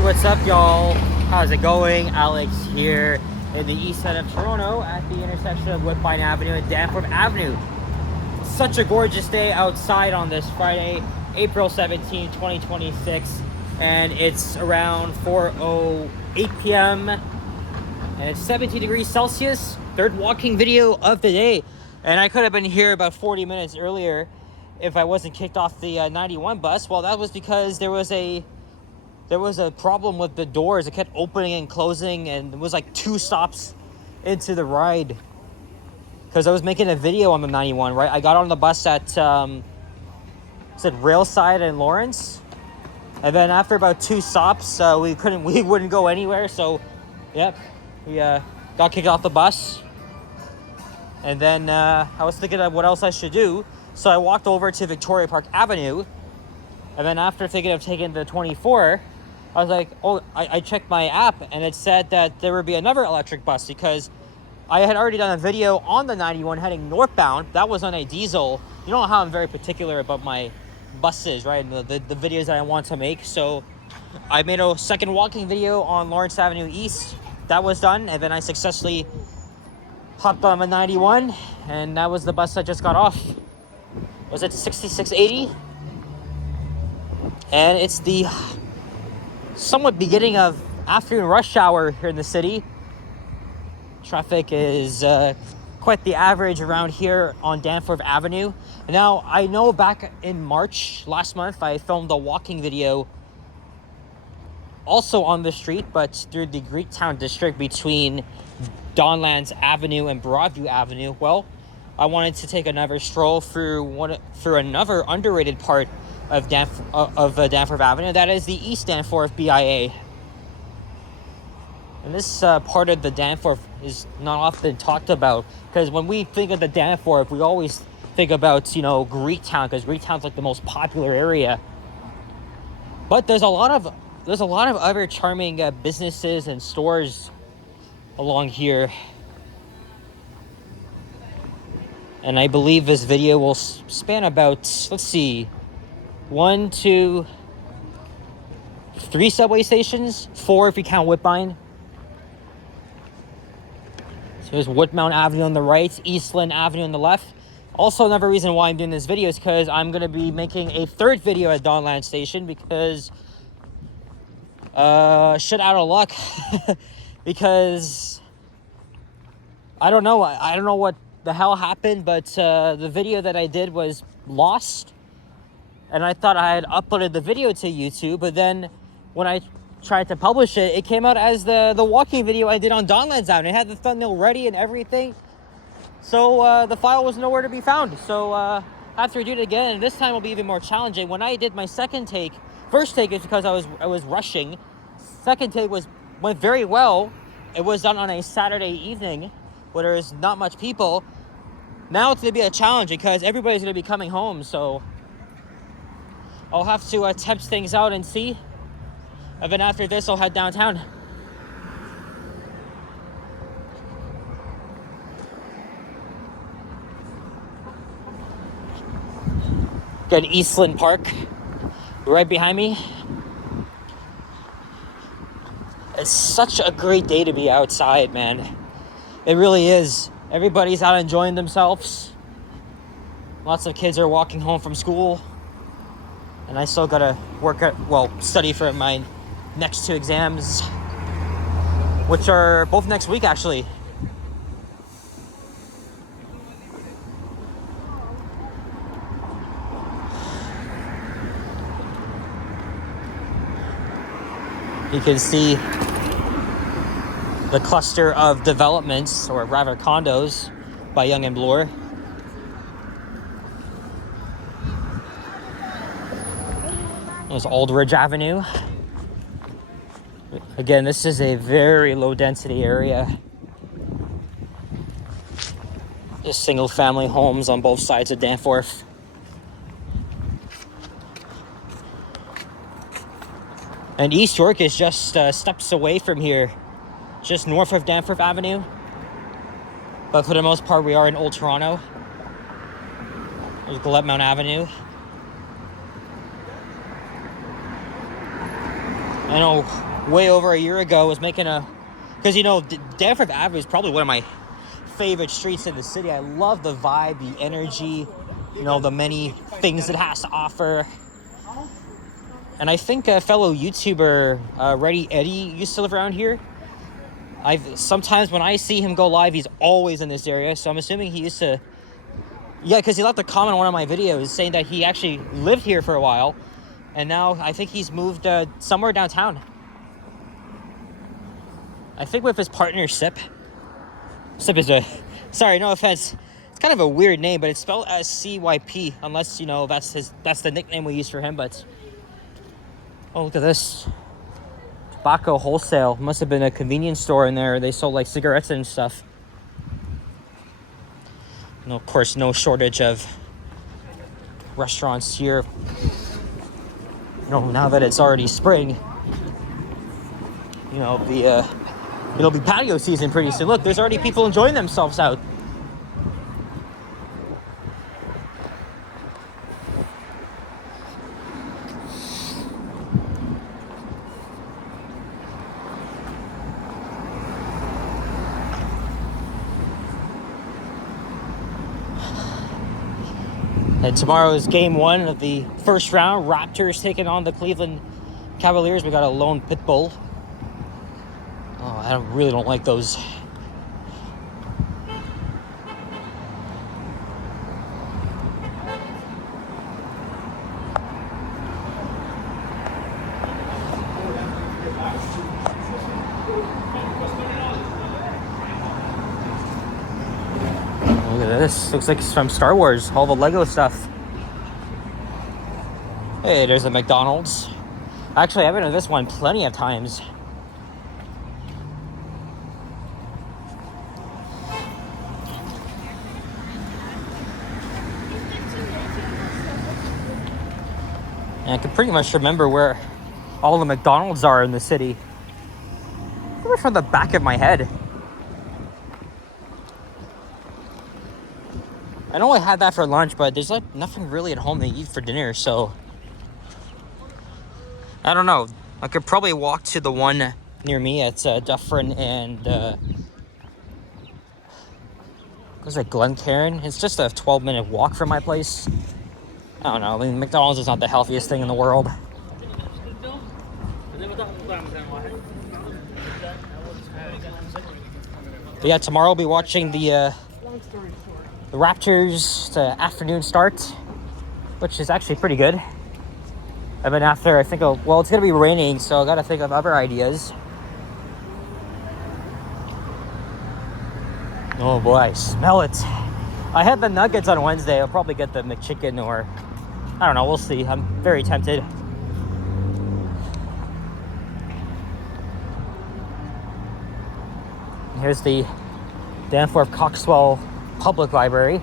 Hey, what's up, y'all? How's it going? Alex here in the east side of Toronto at the intersection of Woodbine Avenue and Danforth Avenue. Such a gorgeous day outside on this Friday, April 17, 2026, and it's around 4:08 p.m. and it's 17 degrees Celsius. Third walking video of the day, and I could have been here about 40 minutes earlier if I wasn't kicked off the 91 bus. Well, that was because there was a problem with the doors. It kept opening and closing, and it was like 2 stops into the ride because I was making a video on the 91, right? I got on the bus at said Railside and Lawrence, and then after about 2 stops, we wouldn't go anywhere. So, yep, we got kicked off the bus, and then I was thinking of what else I should do. So I walked over to Victoria Park Avenue, and then after thinking of taking the 24, I was like, I checked my app, and it said that there would be another electric bus because I had already done a video on the 91 heading northbound. That was on a diesel. You know how I'm very particular about my buses, right? And the videos that I want to make. So I made a second walking video on Lawrence Avenue East. That was done, and then I successfully hopped on the 91, and that was the bus I just got off. Was it 6680? And it's the somewhat beginning of afternoon rush hour here in the city. Traffic is quite the average around here on Danforth Avenue. Now, I know back in March last month, I filmed a walking video also on the street, but through the Greektown district between Donlands Avenue and Broadview Avenue. Well, I wanted to take another stroll through another underrated part of Danforth Avenue. That is the East Danforth BIA. And this part of the Danforth is not often talked about, because when we think of the Danforth, we always think about, Greektown, because Greektown's like the most popular area. But there's a lot of other charming businesses and stores along here. And I believe this video will span about, let's see, 1, 2, 3 subway stations, 4 if you count Woodbine. So there's Woodmount Avenue on the right, Eastland Avenue on the left. Also, another reason why I'm doing this video is because I'm going to be making a third video at Donland Station because shit out of luck. Because I don't know what the hell happened, but the video that I did was lost, and I thought I had uploaded the video to YouTube, but then when I tried to publish it, it came out as the walking video I did on Donlands Avenue. It had the thumbnail ready and everything, so the file was nowhere to be found. So I have to redo it again, and this time will be even more challenging. When I did my second take, first take is because I was rushing. Second take went very well. It was done on a Saturday evening where there's not much people. Now it's going to be a challenge because everybody's going to be coming home, so I'll have to test things out and see. And then after this, I'll head downtown. Got Eastland Park right behind me. It's such a great day to be outside, man. It really is. Everybody's out enjoying themselves. Lots of kids are walking home from school. And I still gotta study for my next 2 exams, which are both next week, actually. You can see the cluster of developments, or rather condos, by Young and Bloor. There's Aldridge Avenue. Again, this is a very low density area. Just single family homes on both sides of Danforth. And East York is just steps away from here, just north of Danforth Avenue. But for the most part, we are in Old Toronto. There's Mount Avenue. I know way over a year ago, was making a... Because, you know, Danforth Avenue is probably one of my favorite streets in the city. I love the vibe, the energy, you know, the many things it has to offer. And I think a fellow YouTuber, Ready Eddie, used to live around here. Sometimes when I see him go live, he's always in this area. So I'm assuming he used to... Yeah, because he left a comment on one of my videos saying that he actually lived here for a while. And now I think he's moved somewhere downtown. I think with his partner, Sip. Sip is a... Sorry, no offense. It's kind of a weird name, but it's spelled as CYP. Unless, you know, that's the nickname we use for him, but... Oh, look at this. Tobacco wholesale. Must have been a convenience store in there. They sold, like, cigarettes and stuff. And, of course, no shortage of restaurants here. You know, now that it's already spring, you know, it'll be patio season pretty soon. Look, there's already people enjoying themselves out. And tomorrow is game one of the first round. Raptors taking on the Cleveland Cavaliers. We got a lone pit bull. Oh, I really don't like those. Look at this. Looks like it's from Star Wars. All the Lego stuff. Hey, there's a McDonald's. Actually, I've been to this one plenty of times. And I can pretty much remember where all the McDonald's are in the city. Pretty much from the back of my head. I know I had that for lunch, but there's like nothing really at home to eat for dinner, so... I don't know. I could probably walk to the one near me at Dufferin and... was it Glencairn? It's just a 12-minute walk from my place. I don't know. I mean, McDonald's is not the healthiest thing in the world. But yeah, tomorrow I'll be watching the Raptors afternoon start, which is actually pretty good. And then after, I think, well, it's going to be raining, so I got to think of other ideas. Oh boy, I smell it. I had the nuggets on Wednesday. I'll probably get the McChicken or, I don't know, we'll see. I'm very tempted. Here's the Danforth Coxwell Public Library.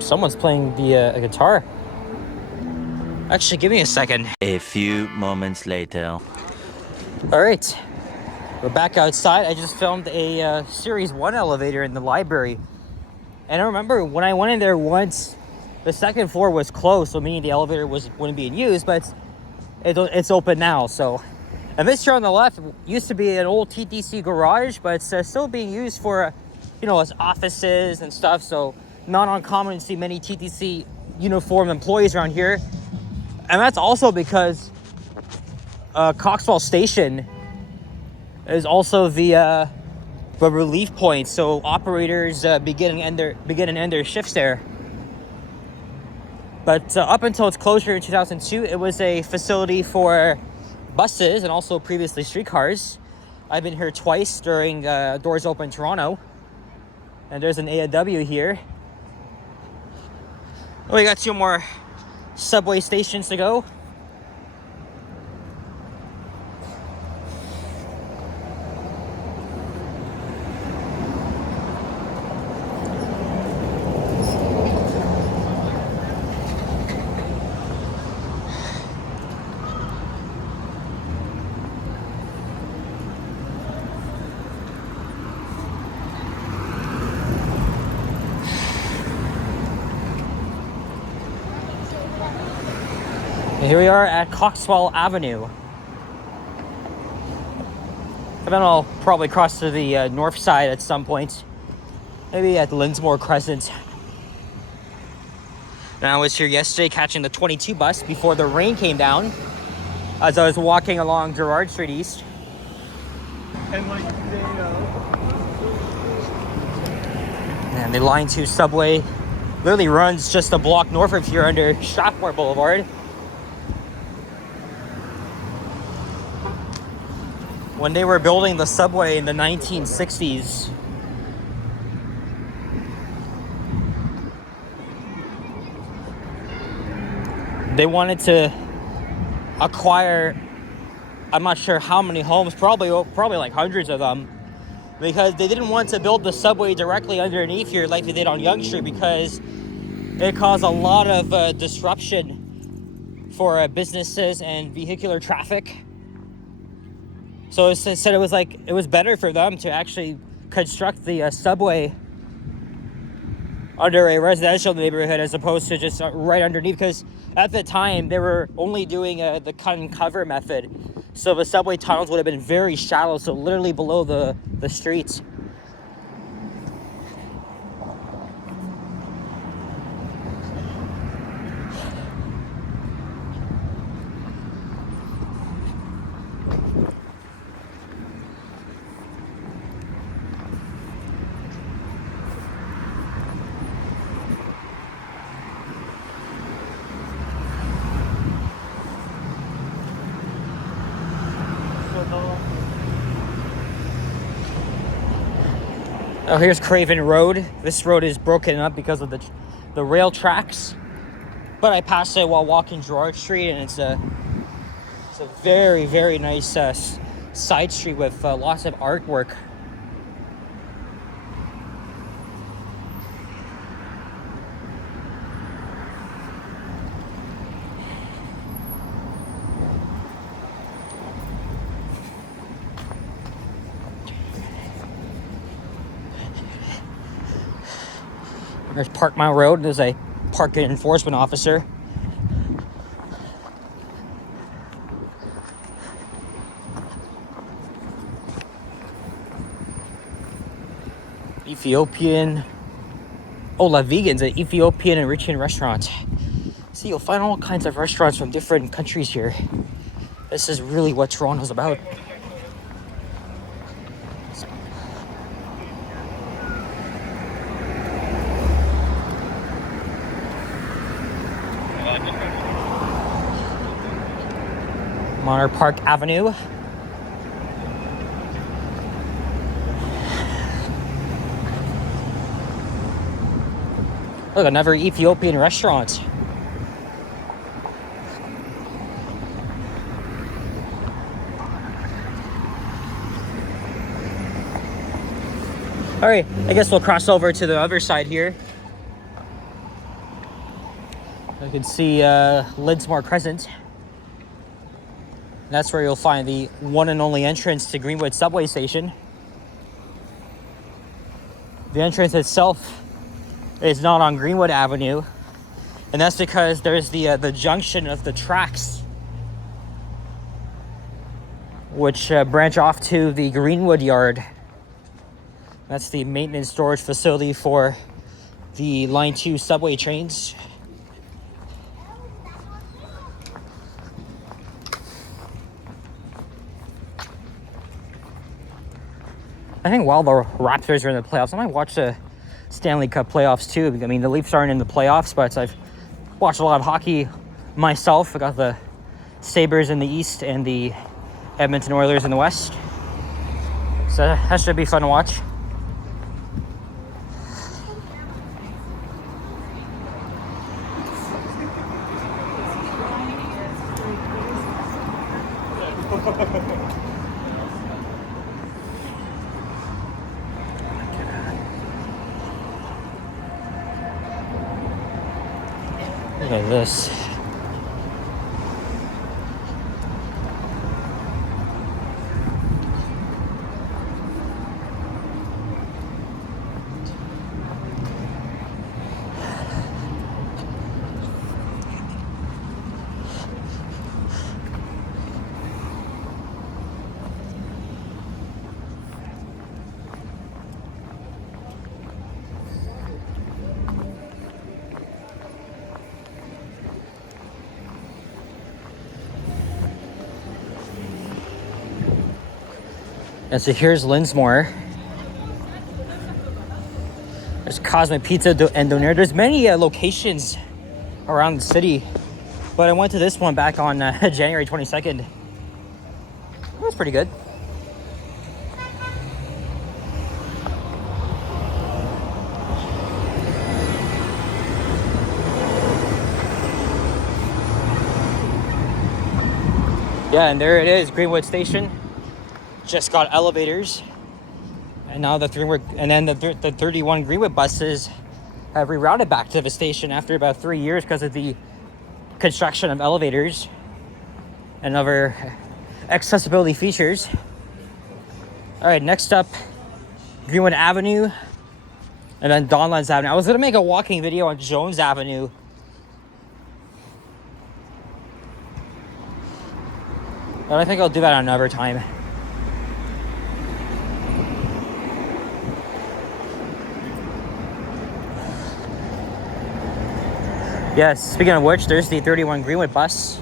Someone's playing the a guitar. Actually, give me a second. A few moments later. All right, we're back outside. I just filmed a Series 1 elevator in the library. And I remember when I went in there once, the second floor was closed, so meaning the elevator wouldn't be in use, but it's open now. So, and this here on the left used to be an old TTC garage, but it's still being used for, you know, as offices and stuff. So not uncommon to see many TTC uniform employees around here. And that's also because Coxwell Station is also the relief point. So operators begin and end their shifts there. But up until its closure in 2002, it was a facility for buses and also previously streetcars. I've been here twice during Doors Open Toronto. And there's an A&W here. Oh, we got 2 more subway stations to go. And here we are at Coxwell Avenue. And then I'll probably cross to the north side at some point. Maybe at Linsmore Crescent. And I was here yesterday catching the 22 bus before the rain came down as I was walking along Gerrard Street East. And the Line 2 subway literally runs just a block north of here under Strathmore Boulevard. When they were building the subway in the 1960s, they wanted to acquire, I'm not sure how many homes, probably like hundreds of them, because they didn't want to build the subway directly underneath here like they did on Yonge Street, because it caused a lot of disruption for businesses and vehicular traffic. So it said it was better for them to actually construct the subway under a residential neighborhood as opposed to just right underneath, because at the time they were only doing the cut and cover method, so the subway tunnels would have been very shallow, so literally below the streets. Oh, here's Craven Road. This road is broken up because of the rail tracks, but I passed it while walking Gerrard Street, and it's a very, very nice side street with lots of artwork. There's Park Mile Road. There's a parking enforcement officer. Ethiopian. Oh, La Vegan's an Ethiopian enriching restaurant. See, you'll find all kinds of restaurants from different countries here. This is really what Toronto's about. Monarch Park Avenue. Look, another Ethiopian restaurant. All right, I guess we'll cross over to the other side here. You can see Linsmore Crescent. That's where you'll find the one and only entrance to Greenwood subway station. The entrance itself is not on Greenwood Avenue, and that's because there's the junction of the tracks, which branch off to the Greenwood Yard. That's the maintenance storage facility for the Line 2 subway trains. I think while the Raptors are in the playoffs, I might watch the Stanley Cup playoffs too. I mean, the Leafs aren't in the playoffs, but I've watched a lot of hockey myself. I got the Sabres in the East and the Edmonton Oilers in the West. So that should be fun to watch. Look at this. And so here's Linsmore. There's Cosmic Pizza and Donair. There's many locations around the city, but I went to this one back on January 22nd. It was pretty good. Yeah, and there it is, Greenwood Station. Just got elevators, and now the 31 Greenwood buses have rerouted back to the station after about 3 years because of the construction of elevators and other accessibility features. All right, next up, Greenwood Avenue, and then Donlands Avenue. I was gonna make a walking video on Jones Avenue, but I think I'll do that another time. Yes, speaking of which, there's the 31 Greenwood bus.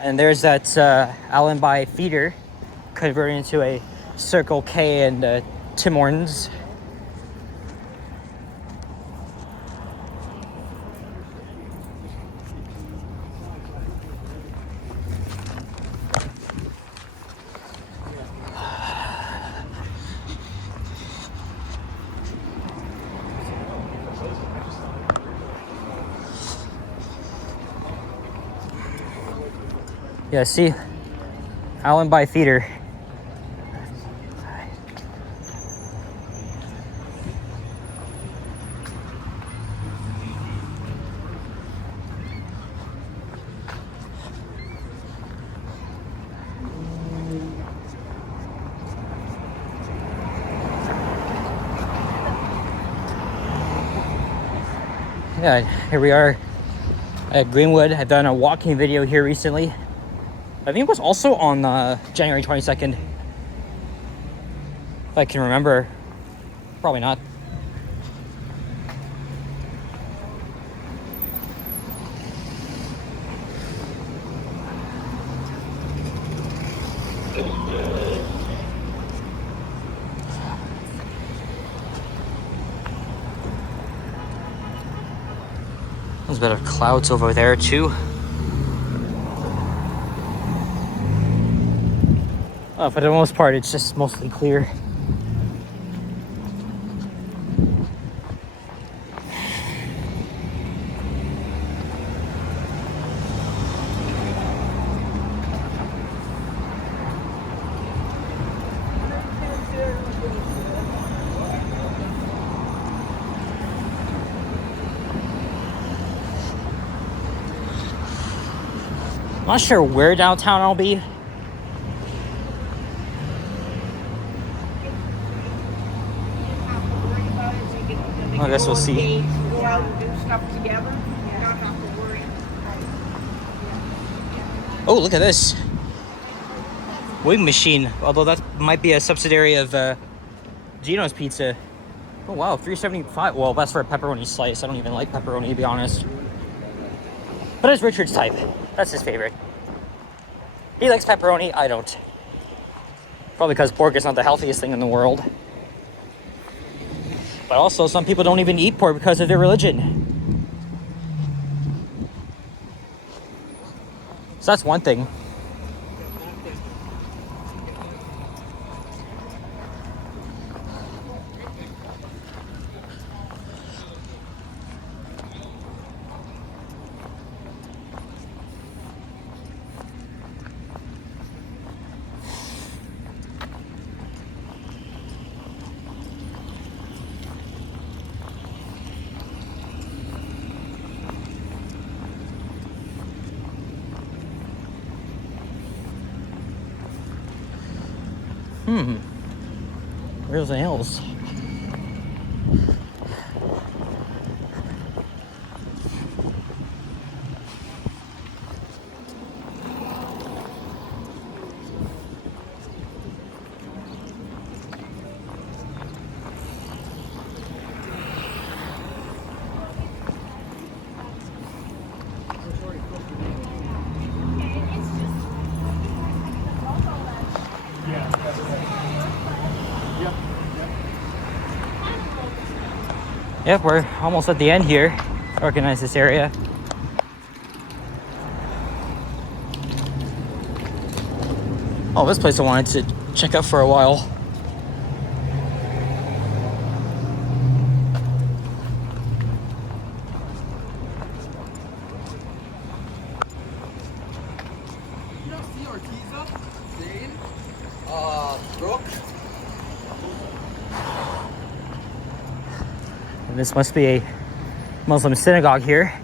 And there's that Allenby feeder converting into a Circle K and Tim Hortons. Yeah, see, Allenby Theater. Yeah, here we are at Greenwood. I've done a walking video here recently. I think it was also on January 22nd. If I can remember. Probably not. There's a bit of clouds over there too. For the most part, it's just mostly clear. I'm not sure where downtown I'll be. I guess we'll see. Go out and do stuff together. You don't have to worry. Oh, look at this wing machine. Although that might be a subsidiary of Gino's Pizza. Oh wow, $3.75. Well, that's for a pepperoni slice. I don't even like pepperoni, to be honest. But it's Richard's type. That's his favorite. He likes pepperoni. I don't. Probably because pork is not the healthiest thing in the world. But also, some people don't even eat pork because of their religion. So that's one thing. Where's the hills? Yep, we're almost at the end here. Recognize this area. Oh, this place I wanted to check out for a while. You don't see Ortiza? Zane? Brooke? And this must be a Muslim synagogue here.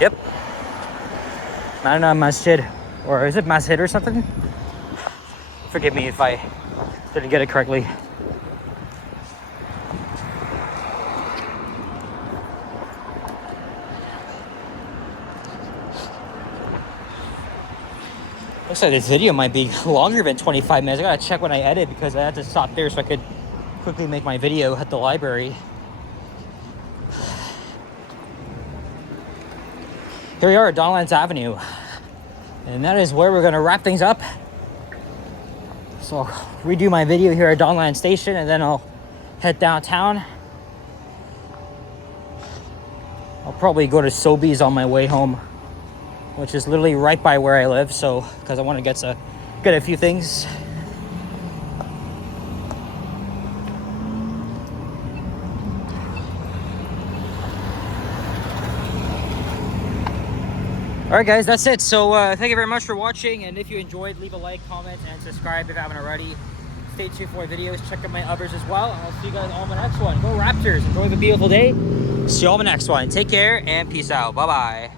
Yep. Madinah Masjid, or is it Masjid or something? Forgive me if I didn't get it correctly. Looks like this video might be longer than 25 minutes. I gotta check when I edit because I had to stop there so I could quickly make my video at the library. Here we are at Donlands Avenue. And that is where we're gonna wrap things up. So I'll redo my video here at Donlands Station and then I'll head downtown. I'll probably go to Sobeys on my way home, which is literally right by where I live, so because I want to get a few things. All right, guys, that's it. So thank you very much for watching, and if you enjoyed, leave a like, comment, and subscribe if you haven't already. Stay tuned for more videos. Check out my others as well. I'll see you guys on the next one. Go Raptors! Enjoy the beautiful day. See you all on the next one. Take care and peace out. Bye bye.